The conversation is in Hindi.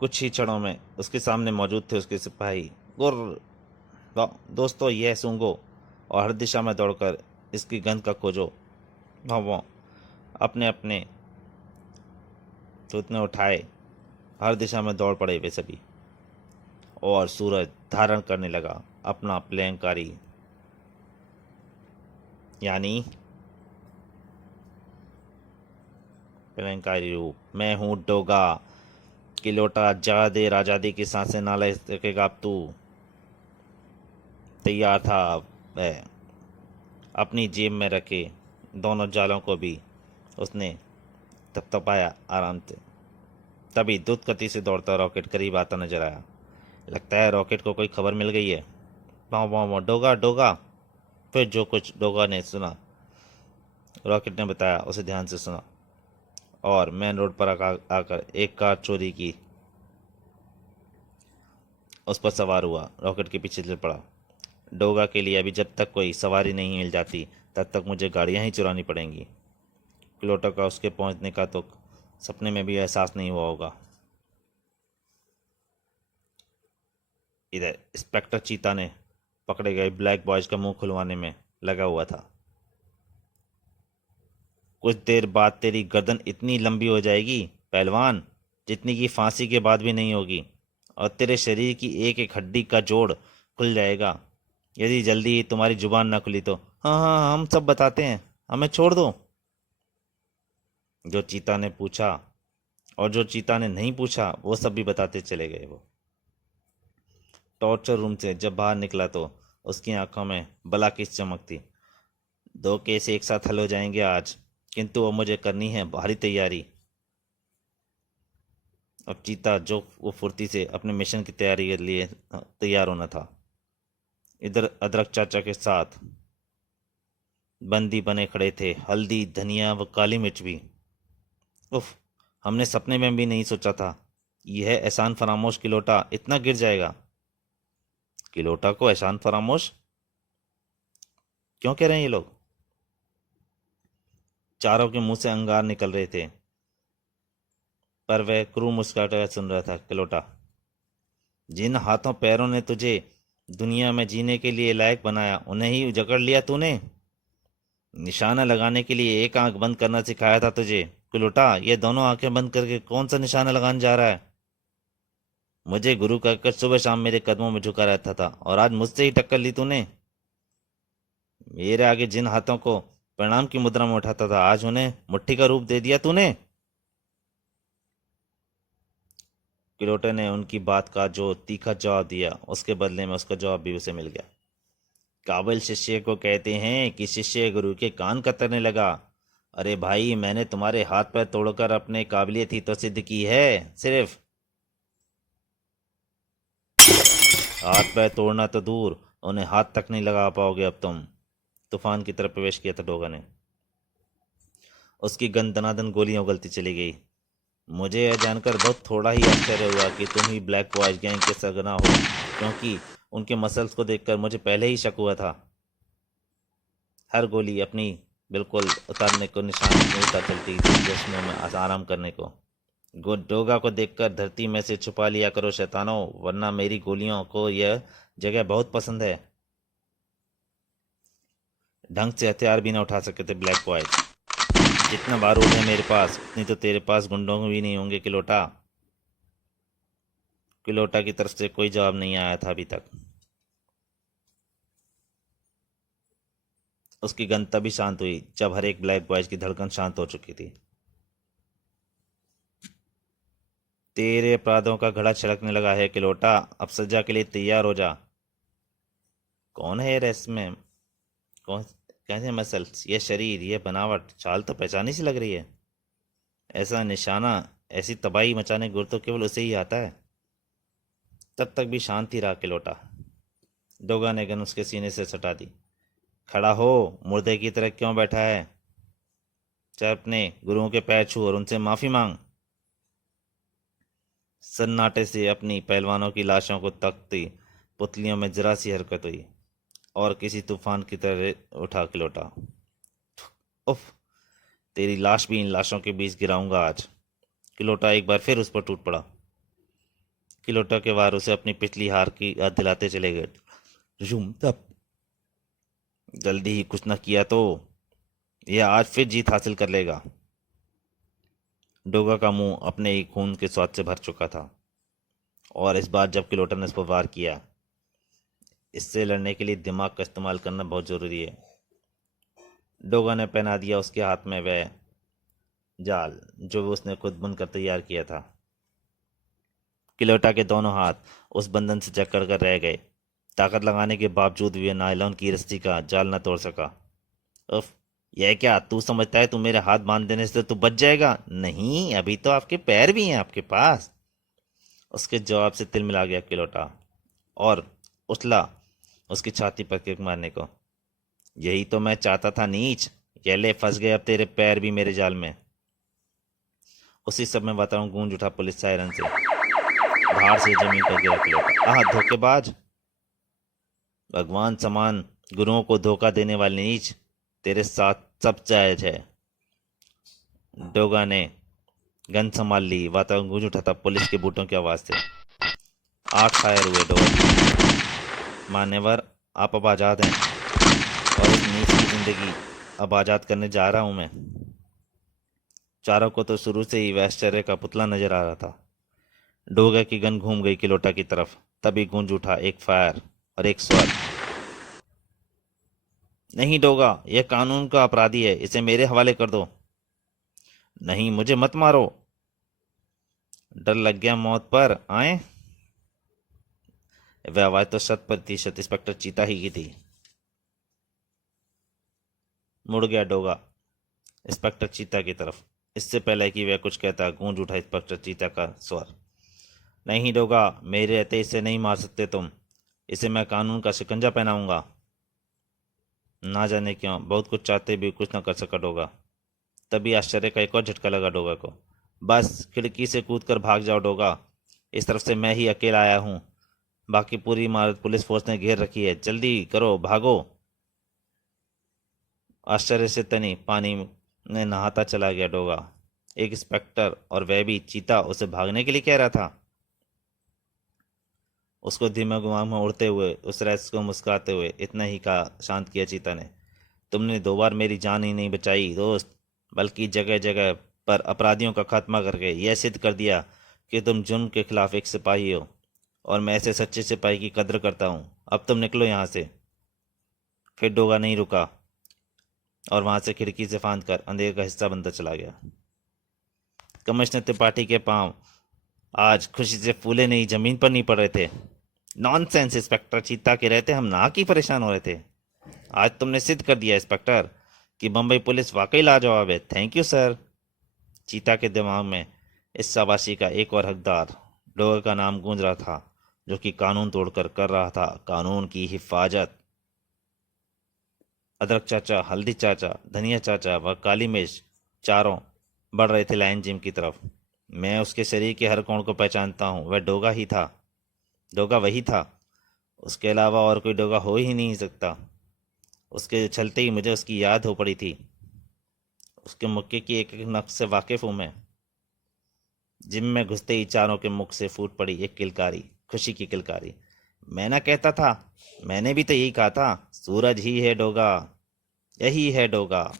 कुछ ही क्षणों में उसके सामने मौजूद थे उसके सिपाही। गुर्र! दोस्तों, यह सूंघो और हर दिशा में दौड़कर इसकी गंध का खोजो। भौं भौं! अपने अपने थूथने उठाए हर दिशा में दौड़ पड़े वे सभी, और सूरज धारण करने लगा अपना प्रलयंकारी यानी प्रलयंकारी रूप। मैं हूँ डोगा। किलोटा, जा दे आजादी की सांसें ना ले सकेगा अब तू। तैयार था वह। अपनी जेब में रखे दोनों जालों को भी उसने थपथपाया आराम से। तभी द्रुत गति से दौड़ता रॉकेट करीब आता नजर आया। लगता है रॉकेट को कोई खबर मिल गई है। वाह वाह वाह! डोगा डोगा! फिर जो कुछ डोगा ने सुना, रॉकेट ने बताया, उसे ध्यान से सुना और मेन रोड पर आकर एक कार चोरी की उस पर सवार हुआ, रॉकेट के पीछे चल पड़ा। डोगा के लिए अभी जब तक कोई सवारी नहीं मिल जाती तब तक मुझे गाड़ियां ही चुरानी पड़ेंगी। क्लोटो का उसके पहुंचने का तो सपने में भी एहसास नहीं हुआ होगा। इधर इंस्पेक्टर चीता ने पकड़े गए ब्लैक बॉयज का मुंह खुलवाने में लगा हुआ था। कुछ देर बाद तेरी गर्दन इतनी लंबी हो जाएगी पहलवान, जितनी की फांसी के बाद भी नहीं होगी, और तेरे शरीर की एक एक हड्डी का जोड़ खुल जाएगा यदि जल्दी ही तुम्हारी जुबान ना खुली तो। हाँ हाँ, हम सब बताते हैं, हमें छोड़ दो। जो चीता ने पूछा और जो चीता ने नहीं पूछा वो सब भी बताते चले गए। वो टॉर्चर रूम से जब बाहर निकला तो उसकी आंखों में बला की चमक थी। दो केस एक साथ हल हो जाएंगे आज, किंतु वो मुझे करनी है भारी तैयारी। अब चीता जो वो फुर्ती से अपने मिशन की तैयारी के लिए तैयार होना था। इधर अदरक चाचा के साथ बंदी बने खड़े थे, हल्दी, धनिया व काली मिर्च भी। उफ! हमने सपने में भी नहीं सोचा था यह एहसान फरामोश किलोटा इतना गिर जाएगा। किलोटा को एहसान फरामोश क्यों कह रहे हैं ये लोग? चारों के मुंह से अंगार निकल रहे थे, पर वह क्रू मुस्कुराते हुए सुन रहा था। किलोटा, जिन हाथों पैरों ने तुझे दुनिया में जीने के लिए लायक बनाया उन्हें ही जकड़ लिया तूने। निशाना लगाने के लिए एक आंख बंद करना सिखाया था तुझे। किलोटा, ये दोनों आंखें बंद करके कौन सा निशाना लगाने जा रहा है? मुझे गुरु कहकर सुबह शाम मेरे कदमों में झुका रहता था और आज मुझसे ही टक्कर ली तूने। मेरे आगे जिन हाथों को प्रणाम की मुद्रा में उठाता था आज उन्हें मुट्ठी का रूप दे दिया तूने। किलोटे ने उनकी बात का जो तीखा जवाब दिया उसके बदले में उसका जवाब भी उसे मिल गया। काबिल शिष्य को कहते हैं कि शिष्य गुरु के कान कतरने लगा। अरे भाई, मैंने तुम्हारे हाथ पैर तोड़कर अपने काबिलियत ही तो सिद्ध की है। सिर्फ हाथ पैर तोड़ना तो दूर, उन्हें हाथ तक नहीं लगा पाओगे अब तुम। तूफान की तरफ प्रवेश किया था डोगा ने। उसकी गन दनादन गोलियां उगलती चली गई। मुझे यह जानकर बहुत थोड़ा ही आश्चर्य हुआ कि तुम ही ब्लैक बॉयज गैंग के सरगना हो, क्योंकि उनके मसल्स को देखकर मुझे पहले ही शक हुआ था। हर गोली अपनी बिल्कुल उतारने को निशान में उतार चलती थी, जश्नों में आराम करने को। डोगा को देखकर धरती में से छुपा लिया करो शैतानों, वरना मेरी गोलियों को यह जगह बहुत पसंद है। ढंग से हथियार भी ना उठा सके थे ब्लैक बॉयज। जितना बारूद है मेरे पास उतनी तो तेरे पास गुंडों में भी नहीं होंगे किलोटा। किलोटा की तरफ से कोई जवाब नहीं आया था अभी तक। उसकी गन तभी शांत हुई जब हर एक ब्लैक बॉयज की धड़कन शांत हो चुकी थी। तेरे अपराधों का घड़ा छलकने लगा है किलोटा, अब सजा के लिए तैयार हो जा। कौन है ये रेस में? कौन? कैसे मसल्स, ये शरीर, ये बनावट, चाल तो पहचानी सी लग रही है। ऐसा निशाना, ऐसी तबाही मचाने गुर तो केवल उसे ही आता है। तब तक भी शांत ही रहा किलोटा। डोगा ने गन उसके सीने से सटा दी। खड़ा हो, मुर्दे की तरह क्यों बैठा है? चाहे अपने गुरुओं के पैर छू और उनसे माफी मांग। सन्नाटे से अपनी पहलवानों की लाशों को तकती पुतलियों में जरा सी हरकत हुई और किसी तूफान की तरह उठा किलोटा। उफ! तेरी लाश भी इन लाशों के बीच गिराऊंगा आज। किलोटा एक बार फिर उस पर टूट पड़ा। किलोटा के वार उसे अपनी पिछली हार की याद दिलाते चले गए। जुम तब जल्दी ही कुछ न किया तो यह आज फिर जीत हासिल कर लेगा। डोगा का मुंह अपने ही खून के स्वाद से भर चुका था और इस बार जब किलोटा ने इस पर वार किया, इससे लड़ने के लिए दिमाग का इस्तेमाल करना बहुत जरूरी है। डोगा ने पहना दिया उसके हाथ में वह जाल जो उसने खुद बुनकर तैयार किया था। किलोटा के दोनों हाथ उस बंधन से जकड़ कर रह गए। ताकत लगाने के बावजूद भी वह नायलॉन की रस्सी का जाल न तोड़ सका। उफ, यह क्या, तू समझता है तू मेरे हाथ बांध देने से तू बच जाएगा? नहीं, अभी तो आपके पैर भी हैं आपके पास। उसके जवाब से तिल मिला गया किलोटा और उछला उसकी छाती पर किक मारने को। यही तो मैं चाहता था नीच। ये ले, फंस गए अब तेरे पैर भी मेरे जाल में। उसी समय वातावरण गूंज उठा पुलिस सायरन से। धार से जमीन पर गिरा किलोटा। आह, धोखेबाज! भगवान समान गुरुओं को धोखा देने वाले नीच, तेरे साथ सब जायज है। डोगा ने गन संभाल ली। वातावरण गूंज उठा था पुलिस के बूटों की आवाज से। 8 फायर हुए डोगा। मान्यवर, आप अब आजाद हैं और इस नीच की जिंदगी अब आजाद करने जा रहा हूं मैं। चारों को तो शुरू से ही वह आश्चर्य का पुतला नजर आ रहा था। डोगा की गन घूम गई किलोटा की तरफ। तभी गूंज उठा एक फायर और एक स्वर। नहीं डोगा, यह कानून का अपराधी है, इसे मेरे हवाले कर दो। नहीं, मुझे मत मारो। डर लग गया मौत पर आए। वह आवाज तो 100% इंस्पेक्टर चीता ही की थी। मुड़ गया डोगा इंस्पेक्टर चीता की तरफ। इससे पहले कि वह कुछ कहता, गूंज उठा इंस्पेक्टर चीता का स्वर। नहीं डोगा, मेरे रहते इसे नहीं मार सकते तुम। इसे मैं कानून का शिकंजा पहनाऊंगा। ना जाने क्यों बहुत कुछ चाहते भी कुछ न कर सका डोगा। तभी आश्चर्य का एक और झटका लगा डोगा को। बस खिड़की से कूदकर भाग जाओ डोगा, इस तरफ से मैं ही अकेला आया हूं। बाकी पूरी इमारत पुलिस फोर्स ने घेर रखी है, जल्दी करो, भागो। आश्चर्य से तनी पानी में नहाता चला गया डोगा। एक इंस्पेक्टर और वह भी चीता उसे भागने के लिए कह रहा था। उसको धीमे गुमाम में उड़ते हुए उस रैस को मुस्कुराते हुए इतना ही कहा, शांत किया चीता ने। तुमने 2 बार मेरी जान ही नहीं बचाई दोस्त, बल्कि जगह जगह पर अपराधियों का खात्मा करके यह सिद्ध कर दिया कि तुम जुर्म के खिलाफ एक सिपाही हो और मैं ऐसे सच्चे सिपाही की कद्र करता हूँ। अब तुम निकलो यहाँ से। फिर डोगा नहीं रुका और वहां से खिड़की से फांद कर अंधेरे का हिस्सा बनता चला गया। कमिश्नर त्रिपाठी के पांव आज खुशी से फूले नहीं, जमीन पर नहीं पड़ रहे थे। नॉनसेंस इंस्पेक्टर चीता के रहते हम ना की परेशान हो रहे थे। आज तुमने सिद्ध कर दिया इंस्पेक्टर कि बम्बई पुलिस वाकई लाजवाब है। Thank you sir. चीता के दिमाग में इस शाबाशी का एक और हकदार डोगा का नाम गूंज रहा था, जो कि कानून तोड़कर कर रहा था कानून की हिफाजत। अदरक चाचा, हल्दी चाचा, धनिया चाचा व काली मिर्च चारों बढ़ रहे थे लाइन जिम की तरफ। मैं उसके शरीर के हर कोण को पहचानता हूँ। वह डोगा ही था, डोगा वही था। उसके अलावा और कोई डोगा हो ही नहीं सकता। उसके चलते ही मुझे उसकी याद हो पड़ी थी। उसके मुक्के की एक एक नक्श से वाकिफ हूं मैं। जिम में घुसते ही चारों के मुख से फूट पड़ी एक किलकारी, खुशी की किलकारी। मैं ना कहता था, मैंने भी तो यही कहा था, सूरज ही है डोगा, यही है डोगा।